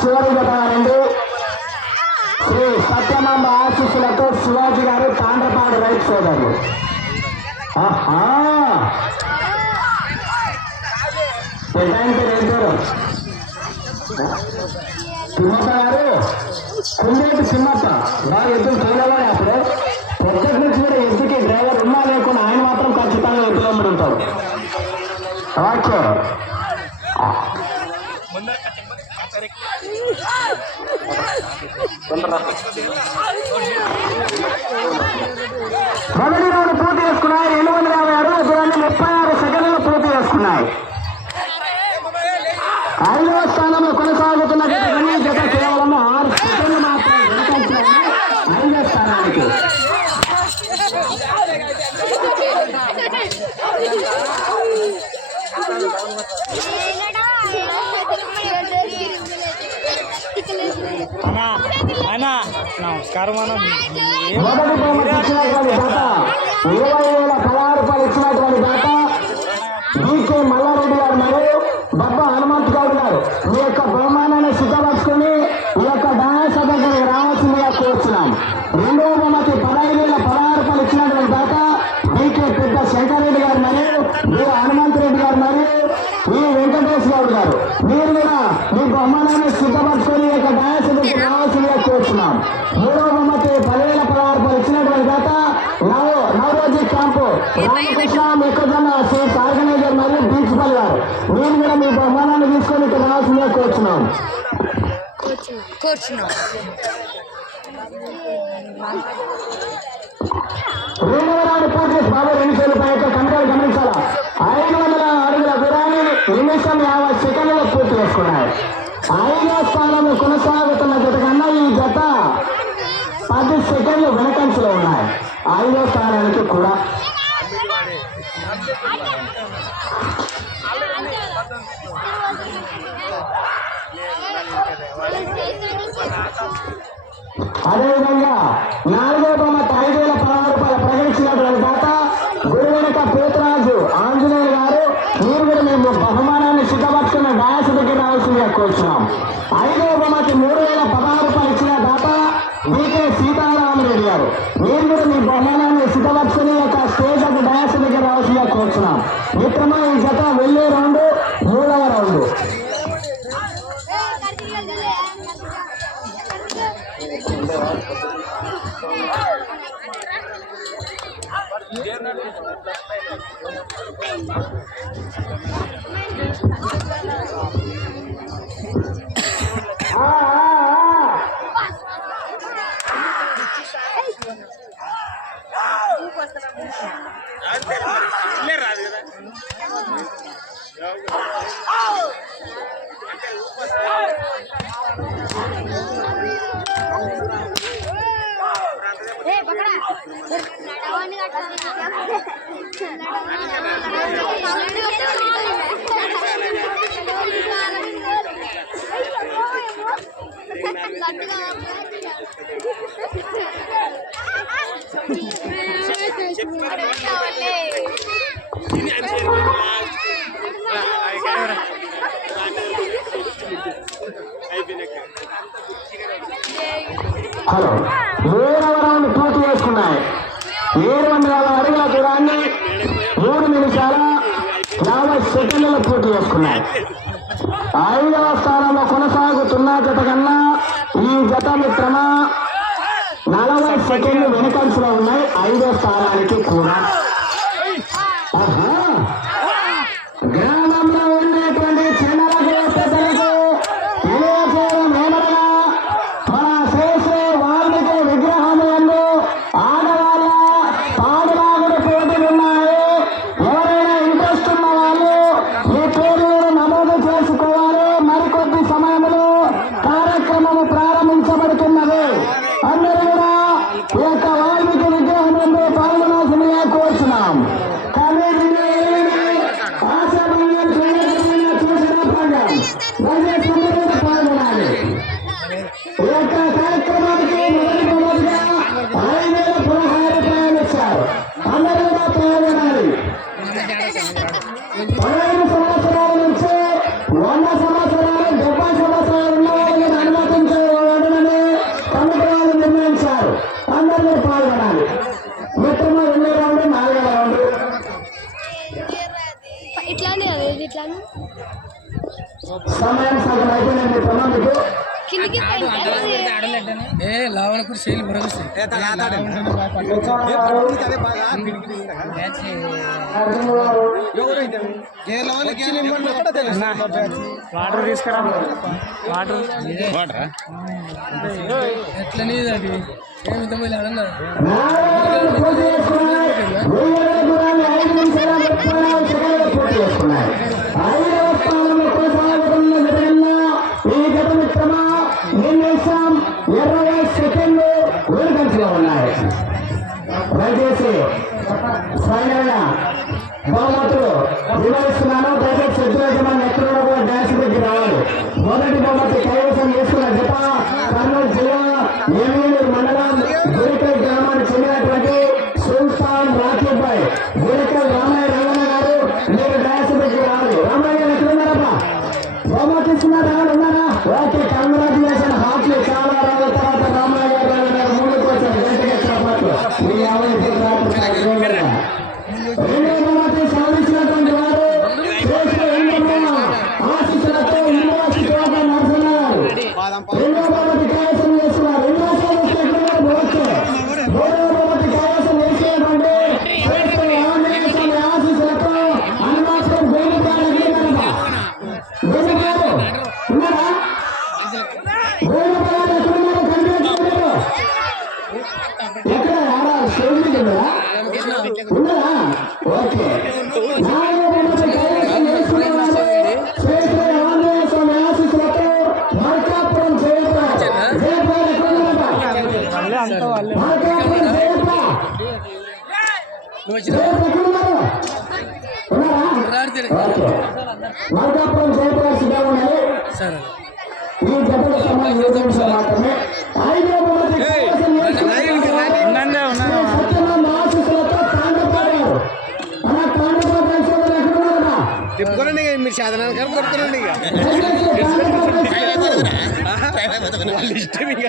చివరి కట్టాలండి. శ్రీ సత్యమాంబ ఆశీస్సులతో శివాజీ గారు తాండ్రపాడు రైతు సోదరులు. తిమ్మప్ప గారు కుందేటి తిమ్మప్ప బాగా ఎద్దులు తోలేవాడే. అప్పుడు పొద్దుటి నుంచి కూడా ఎద్దుకి డ్రైవర్ ఉన్నా లేకుండా ఆయన మాత్రం ఖచ్చితంగా ఎద్దులు అమ్ముడు ఉంటాడు. ఓకే మొదటి రౌండ్ పూర్తి చేసుకున్నాయి. 250 అడుగుల దూరాన్ని 36 సెకండ్లు పూర్తి చేసుకున్నాయి. 5వ స్థానంలో కొనసాగుతున్న జత కేవలం 6 సెకండ్లు మాత్రం వెనుకంచున్నాయి 5వ స్థానానికి. నమస్కారం అన్న. మొదటి బహుమతి ఇచ్చినటువంటి దాత 20,016 రూపాయలు ఇచ్చినటువంటి దాత బీకే మల్లారెడ్డి గారు మరియు బబ్బా హనుమంత్ గౌడ్ గారు మీ యొక్క బహుమానాన్ని సిద్ధపరచుకుని ఈ యొక్క డాన్స్ దగ్గరికి రావాల్సిందిగా కోరుతున్నాం. 2వ బహుమతి 15,016 రూపాయలు ఇచ్చినటువంటి దాత బీకే పెద్ద శంకర్రెడ్డి గారు మరియు మీ హనుమంత్ రెడ్డి గారు మరియు ఈ వెంకటేష్ గౌడ్ గారు మీరు కూడా మీ బహుమానాన్ని సిద్ధపరచుకొని ఈ యొక్క డాన్స్ దగ్గరికి రావాల్సిందిగా కోరుతున్నాం. 3వ బహుమతి 10,016 రూపాయలు ఇచ్చినటువంటి దాత నవరోజీ క్యాంపు రామకృష్ణ మొక్కజొన్న స్టేట్ ఆర్గనైజర్ మరియు ప్రిన్సిపల్ గారు మీరు కూడా మీ బహుమానాన్ని తీసుకొని ఇక్కడ రావాల్సిందిగా కోరుతున్నాం. 2వ రౌండ్ పూర్తి చేసి బాబు 2 నిమిషాలు పై యొక్క కంట్రోల్ గమనించాలా. 500 అడుగుల దూరాన్ని 1:50 సెకండ్లలో పూర్తి చేసుకున్నాయి. 5వ స్థానంలో కొనసాగుతున్న జత కన్నా ఈ జత 10 సెకండ్లు వెనకంచులో ఉన్నాయి 5వ స్థానానికి కూడా. అదేవిధంగా 4వ బహుమతి 5,016 రూపాయలు ప్రకటించినటువంటి దాత గురువెనక పేతరాజు ఆంజనేయులు గారు మీరు కూడా మేము బహుమానాన్ని సిద్ధపరచుకున్న డాన్స్ దగ్గర రావాల్సిందిగా కోరుతున్నాం. 5వ బహుమతి 3,016 రూపాయలు ఇచ్చిన దాత బీకే సీతారామరెడ్డి గారు మీరు కూడా మీ బహుమానాన్ని సిద్ధపరచుకుని ఒక స్టేజ్ ఒక డాన్స్ దగ్గర రావాల్సిందిగా కోరుతున్నాం. మిత్రమా ఈ జత వెళ్ళే రౌండ్ 3వ రౌండ్. హలో 7వ రౌండ్ పూర్తి చేసుకున్నాయి. 700 అడుగుల దూరాన్ని 3 నిమిషాల 50 సెకండ్లలో పూర్తి చేసుకున్నాయి. 5వ స్థానంలో కొనసాగుతున్న జత కన్నా ఈ జత మిత్రమా 40 సెకండ్లు వెనుకంచులో ఉన్నాయి 5వ స్థానానికి కూడా. గ్రామంలో ఉండేటువంటి చిన్నలకు పెద్దలకు తెలియజేయడం ఏమనగా మన శ్రీ వాల్మీకి విగ్రహం యందు ఆడవాళ్ళ పాడులాగుడు పోటీలు ఉన్నాయి. ఎవరైనా ఇంట్రెస్ట్ ఉన్న వాళ్ళు మీ పేర్లను నమోదు చేసుకోవాలి. మరికొద్ది సమయంలో కార్యక్రమం ప్రారంభించబడుతున్నది. అందరూ కూడా ఈ యొక్క వాల్మీకి విగ్రహం యందు పాల్గొనాల్సిందిగా కోరుచున్నారు. ఈ యొక్క కార్యక్రమానికి మొదటిగా 5,000 పురహార రూపాయలు ఇచ్చారు. అందరూ కూడా పాల్గొనాలి. 15 సంవత్సరాల నుంచి 100 సంవత్సరాలు 70 సంవత్సరాలు ఉన్న వాళ్ళని అనుమతించబడమని కమిటీ వాళ్ళు నిర్ణయించారు. అందరూ పాల్గొనాలి. మొత్తం 2 రౌండ్ 4వ రౌండ్. ఇట్లానే అది ఇట్లానే సమయం సగం అయిపోయింది. ప్రణాళిక కిందికి లావణకు శైలి వాటర్ తీసుకురా. వాటర్ ఎట్లనే అది ఏమింత పోయి అడన్నా దయచేసి స్వయంగా బహుమతులు నిర్వహిస్తున్నాను. దయచేసి సిద్ధరాజమాన్ ఎక్కడ కూడా డ్యాన్స్ దగ్గర రావాలి. మొదటి బహుమతి కైవసం చేసుకున్న జత కర్నూలు జిల్లా ఏమేలూరు మండలం గురికల్ గ్రామానికి చెందినటువంటి సుల్తాన్ రాకీబ్ భాయ్ గురికల్ రామయ్య రంగన్న గారు. మీరు డ్యాన్స్ దగ్గర రావాలి. రామయ్య గారు ఎక్కడ ఉన్నారబ్బా? బహుమతి ఇస్తున్నారా? ఉన్నారా? Okay, congratulation. హార్ట్లీ చాలా రోజుల తర్వాత రామయ్య గారు ముందుకు వచ్చారు. గంటగా చెప్పట్లు రెండో బహుమతి సాధించినటువంటి వారు ఆశిస్తులతో యూనివర్సిటీ నడుస్తున్నారు. రెండో బహుమతి కైవసం చేస్తున్నారు. రెండో మూడవ బహుమతి కైవసం చేసేటువంటి ఆంజనేయ స్వామి ఆశీస్సులతో హనుమాన్ వేణుగారు ఉన్నారా? వేణుగారు ఎక్కడున్నారు? కనిపించారు. ఎక్కడ ఆడా స్టేజ్ మీద ఉన్నారా? ఉన్నారా? ఓకే. నాలుగో బహుమతి కైవసం చేసుకున్నారు. శ్రీ ఆంజనేయ స్వామి ఆశీస్సులతో మార్కాపురం జయప్ర. జయప్ర ఎక్కడున్నారబ్బా? మార్కాపురం జయప్ర. నువ్వు వచ్చిన జయప్ర ఎక్కడున్నారు? ఉన్నారా? ఓకే. మార్కాపురం జయప్ర సిద్ధంగా ఉండాలి. సరే ఈ జతకు సమానం 7 నిమిషాలు మాత్రమే. 5వ బహుమతి కైవసం చేసుకున్నారు. ఉన్నదే ఉన్నదా సత్యనారాయణ ఆశీస్సులతో తాండపాడారు. అలా తాండపాడు రైతులు ఎక్కడున్నారబ్బా? తిప్పుకోనండి మీరు సాధనాలు కానీ కొడుకోనండి ఇక వాళ్ళు ఇష్టం ఇక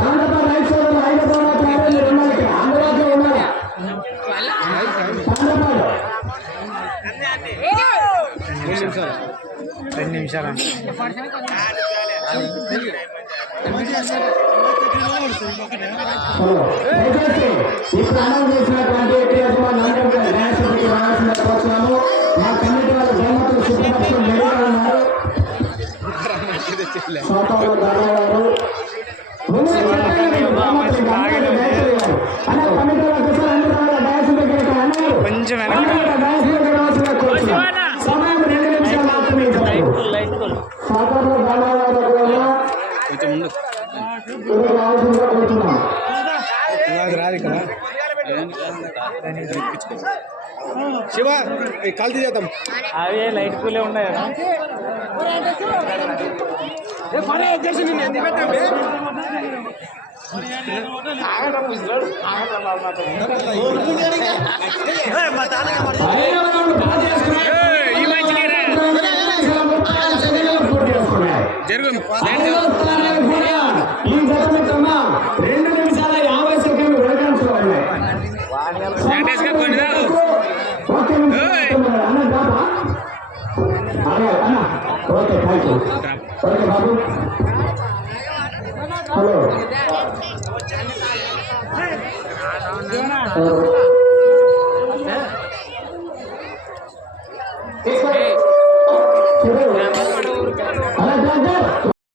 తాండపాడు రైతు సోదరులు 5వ బహుమతి మీరు ఉన్నారు ఇక్కడ. అందుబాటులో ఉన్నారా? తాండపాడు 2 నిమిషాలు దయచేసి ఇప్పుడు అనౌన్స్ చేసినటువంటి రావాల్సిన కోరుతున్నాము. మా కమిటీ వాళ్ళు బహుమతులు సిద్ధపరచడం రెడీగా ఉన్నారు. సోపాలు గారు అన్న కమిటీ వాళ్ళు ఒకసారి అన్ని రావాలి. డ్యాన్స్ దగ్గర అన్నారు కొంచెం డ్యాన్స్ దగ్గర రావాల్సిన కోరుతున్నాం. సమయం 2 నిమిషాలు మాత్రమే ఇచ్చారు. సోపాలు గారు రావాల్సిందిగా కోరుతున్నాం. రాదు ఇక్కడ శివ కల్తీ చేద్దాం అవే లైట్ కూలే ఉన్నాయి కదా. జరుగు ఈ గతం కన్నా 2 నిమిషాల 50 సెకండ్లు విరమించుకోవాలి. ఓకే అన్న బాబా అన్న okay thank you. Okay Babu hello